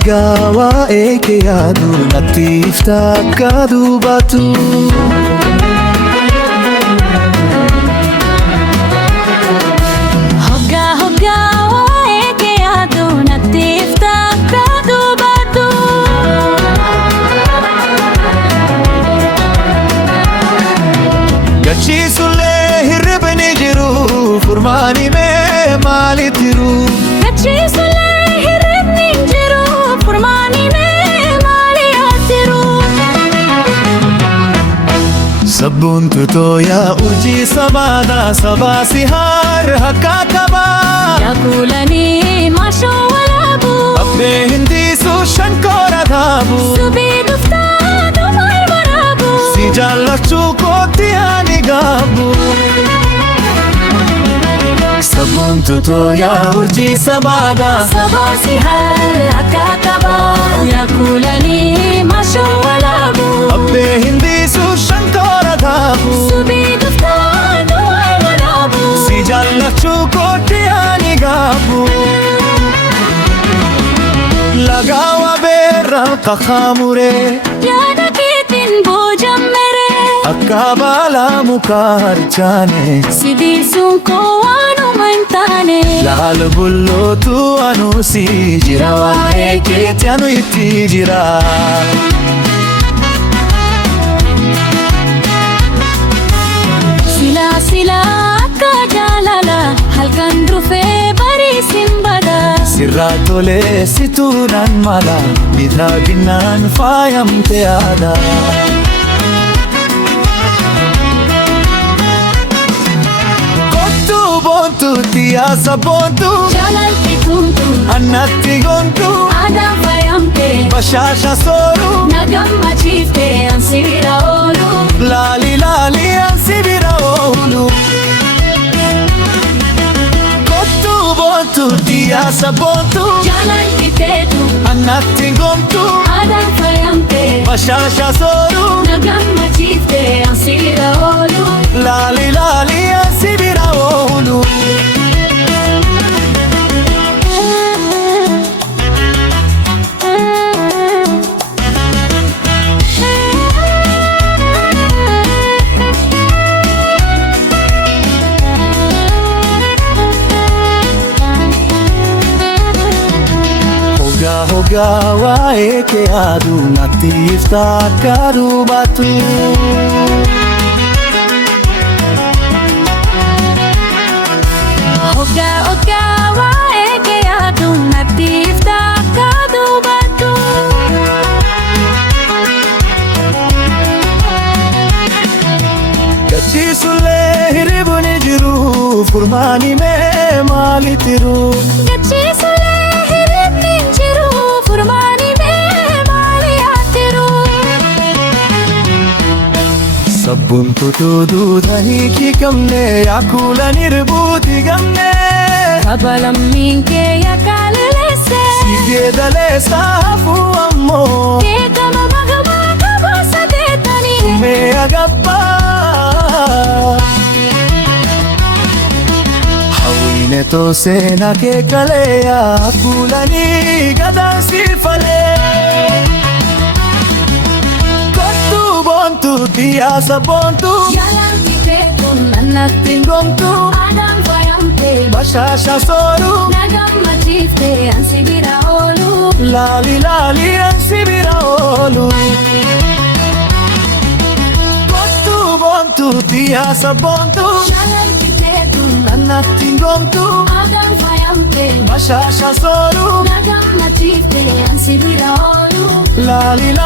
hoggaa waa'ee kee yaadu natti ifta akka duubatu. Gachiisulee hirribni jiru furmaani mee maalitti jiru? Gachiisulee hirribni jiru furmaani mee maalitti jiru? Sabboon tutooyaa urjii samaadha sabaa si haar hakka qabaa. Yakulanii maashoo walaabu abbee hindiisu shankoora dhaabu. subii dhuftaa dhumaa waraabu Si jaallachuu kootti ani gaabu. Sabboon tutooyaa urjii samaadha sabaa si haar akka qabaa. Yakulanii maashoo walaabu abbee hindiisu shankoora dhaabu. subii dhuftaa dhumaa waraabu Si jaallachuu kootti ani gaabu. Lagaa wabeerra qaxxaamuree yaada keetiin boojammeree akka baala mukaa harcaane. sidiisuun koo waanuma hin taane. Laala bullootu anu si jira waa'ee keetti anu itti jira. Silaa akka jaalala halkan dhufee bariisin bada. Sirraa tolee situudhaan mala miidhaginaan faayamte yaada. Kottuu boontuutti yaasa boontuu Jaalalti tumtu annatti goontuu aadaan faayamte. bashaasha sooruu Na gammachiifte ansi bira oolu. laali laali ansi bira oolu. Kottuu boontuutti yaasa boontuu Jaalalti teetu annatti goontuu aadaan faayamte. bashaasha sooruu Na gammachiifte ansi bira oolu. laali laali ansi bira oolu. Hoggaa waa'ee kee yaadu natti ifta akka duubatu. Hoggaa waa'ee kee yaadu natti ifta akka duubatu. Gachiisulee hirribni jiru furmaani mee maalitti jiru? Gachiisulee hirribni jiru furmaani mee maalitti jiru? Sabboon tutuu duudhanii kiikamne yaakulan hirbuuti gamne. Kabalammiin kee yakaaleleesse Sigeedaleessa hafuu ammoo keekama magamaa kaboosa teetanii. mee agabbaa. Hawwiine tooseenaa kee kalee yaakulanii gadaansifalee. Kottuu boontuutti yaasa boontuu Jaalalti teetuun nannatti goontuu aadaan faayamte. bashaasha sooruu Na gammachiifte ansi bira oolu. laali laali ansi bira oolu. Kottuu boontuutti yaasa boontuu Jaalalti teetuun nannatti goontuu aadaan faayamte. bashaasha sooruu Na gammachiifte ansi bira oolu. laali laali